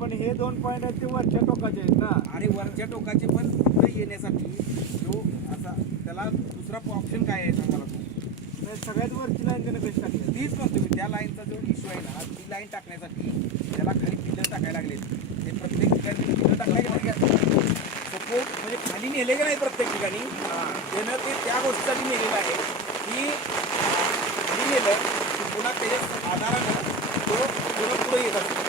पण हे दोन पॉईंट आहेत ते वरच्या टोकाचे आहेत ना. आणि वरच्या टोकाचे पण पुढे येण्यासाठी? जो असा त्याला दुसरा ऑप्शन काय आहे सांगा मला तू? नाही, सगळ्यात वरची लाईन त्याने कशी टाकली? तीच म्हणतो मी त्या लाईनचा जो इश्यू आहे ना ती लाईन टाकण्यासाठी त्याला खाली पिल्लर टाकायला लागले ते प्रत्येक ठिकाणी पिल्लर टाकायला सपोज म्हणजे खाली नेले का नाही प्रत्येक ठिकाणी. त्यानं ते त्या गोष्टीसाठी नेलेलं आहे की खाली नेलं की पुन्हा त्याच्या आधारानं तो पुन्हा पुढे येत असतो.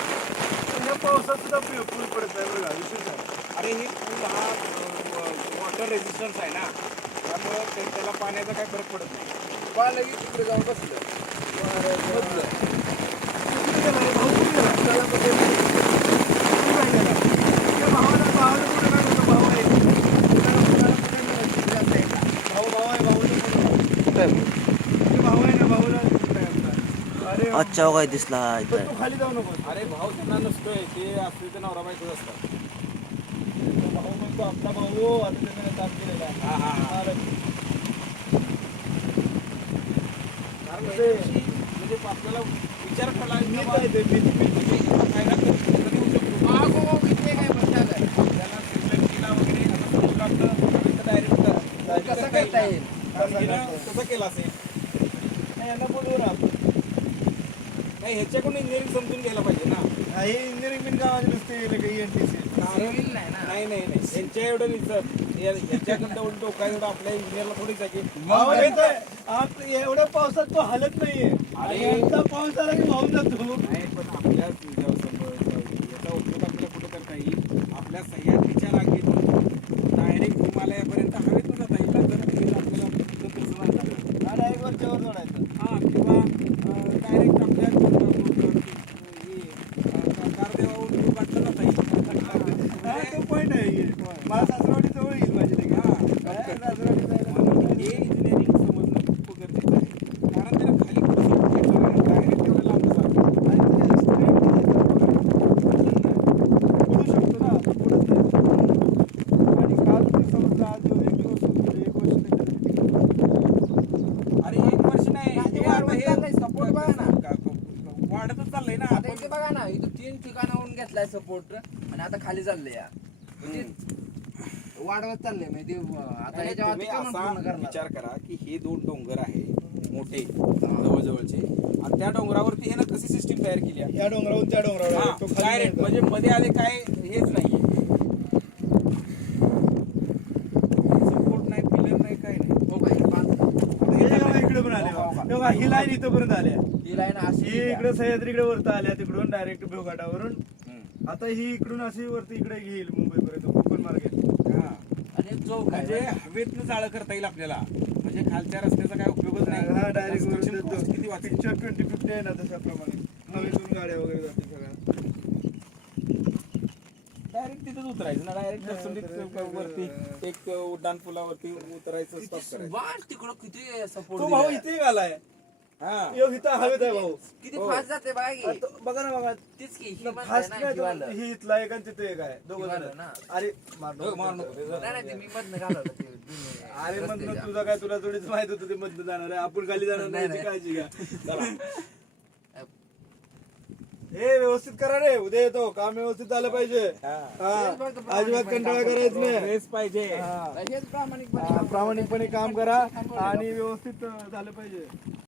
पावसात सुद्धा पु- पूल पडत आहे बघा विशेष आहे. अरे ही पूल हा वॉटर रेजिस्टन्स आहे ना. त्यामुळं ते- त्याला पाण्याचा काही फरक पडत नाही. पाहिलं की तिकडे जाऊन बसलं? भाऊ कुठे गेला? त्याला अच्छा काय दिसला पण तू खाली जाऊ नको अरे भाऊ त्यांना नसतोय. ते असते ते नवरा बायकोच असतात. भाऊ म्हणतो आपला भाऊ आता त्याने ताप केलेला आहे. हा, हा, हा. कारण म्हणजे आपल्याला विचार करायला ते, फायदा कधी होऊ शकतो. इथे काय वगैरे आता समजलं आपलं डायरेक्ट कसं करता येईल? कसं केलं असेल. नाही, यांना बोलवू ना आपण. नाही ह्याच्याकडून इंजिनिअरिंग समजून घ्यायला पाहिजे ना. हा, इंजिनिअरिंग बिन गावाचे नुसते गेले काही एनटीसी सिव्हिल नाही ना. नाही नाही नाही. यांच्या एवढं निसर याच्याकडं उलट टोका एवढं आपल्या इंजिनियरला थोडीच आहे की. एवढ्या पावसात तो हालत नाहीये. आणि यांचा पाऊस आला की वाहून जातो. नाही पण आपल्या याचा उपयोग आपल्याला कुठे करता येईल? आपल्या सह्याद्रीच्या रांगेतून डायरेक्ट हिमालयापर्यंत हवेतून जाता येईल हे आपल्याला झालं. आणि एक वरच्यावर जोडायचं हा किंवा डायरेक्ट आपल्या कारदेवावरून वाटलं जाता येईल हा, तो पॉईंट आहे हे. मला सासरवाडी जवळ येईल माझी लगेच. हा. काय, सासरवाडी जायला म्हणून हे इंजिनिअरिंग समजणं खूप गरजेचं आहे कारण त्याला खाली कुठं डायरेक्ट एवढं लांब जातं आणि ते straight पुढू शकतो ना, आपण पुढंच नाही. आणि काल ते समजलं आज एक दिवस होतं, एक वर्ष त्याच्यात. अरे एक वर्ष नाही नाही, ते हे आता वाढवत हे चाललंय, support बघा ना. वाढतच इथे बघा ना इथं तीन ठिकाणाहून घेतलाय सपोर्ट आणि आता खाली चाललंय या. म्हणजे वाढवत चाललंय म्हणजे ते, आता आणि ह्याच्या तुम्ही अतिक्रमण असा पूर्ण करणार. विचार करा की हे दोन डोंगर आहे मोठे जवळजवळचे आणि त्या डोंगरावरती हे ना कशी सिस्टीम तयार केली आहे? या डोंगरावरून त्या डोंगरावर तो खाली डायरेक्ट नाही म्हणजे मध्ये आले काय हेच नाहीये सपोर्ट नाही पिलर नाही काय नाही हो का, हे पाच- हे जेव्हा इकडे पण आले हो, लाईन इथपर्यंत आल्या. ही लाईन अशी ही. इकडे सह्याद्रीकडे वरती आल्या तिकडून डायरेक्ट भेवघाटावरून. आता ही इकडून अशी वरती इकडे घेईल मुंबईपर्यंत कोकण मार्गे. हा. आणि एक चौक आहे. म्हणजे हवेतनं जाळं करता येईल आपल्याला. म्हणजे खालच्या रस्त्याचा काय उपयोगच नाही. हा Construction cost किती डायरेक्ट वाचेल? पिक्चर ट्वेंटी फिफ्टी आहे ना तशाप्रमाणे. हवेतून गाड्या वगैरे जातील सगळ्या. डायरेक्ट तिथेच उतरायचं ना. डायरेक्ट वरती एक उड्डाण पुलावरती उतरायचं करायचं. वाढ तिकडं किती तो सपोर्ट भाऊ इथे आलाय. यो इथं हवेत आहे भाऊ किती. फास्ट जाते बघा की. आता बघा ना बघा तीच की ही फास्ट ना, काय ही तो-. ही इथला एक आणि तिथे एक आहे दोघं जण. ना. अरे मार हो, मार नको. नाही नाही ते मी मधनं घालवलं ते जुने अरे रस्ते. तुझा काय तुला थोडीच माहीत होतं ते मधनं जाणार आहे आपण खाली जाणार नाही, नाही याची नाही. काळजी घ्या चला हे व्यवस्थित करा रे उद्या येतो काम व्यवस्थित झालं पाहिजे हा. अजिबात कंटाळा करायचं नाही पाहिजे हा. हेच प्रामाणिकपणे हा, काम प्रामाणिकपणे काम करा आणि व्यवस्थित झालं पाहिजे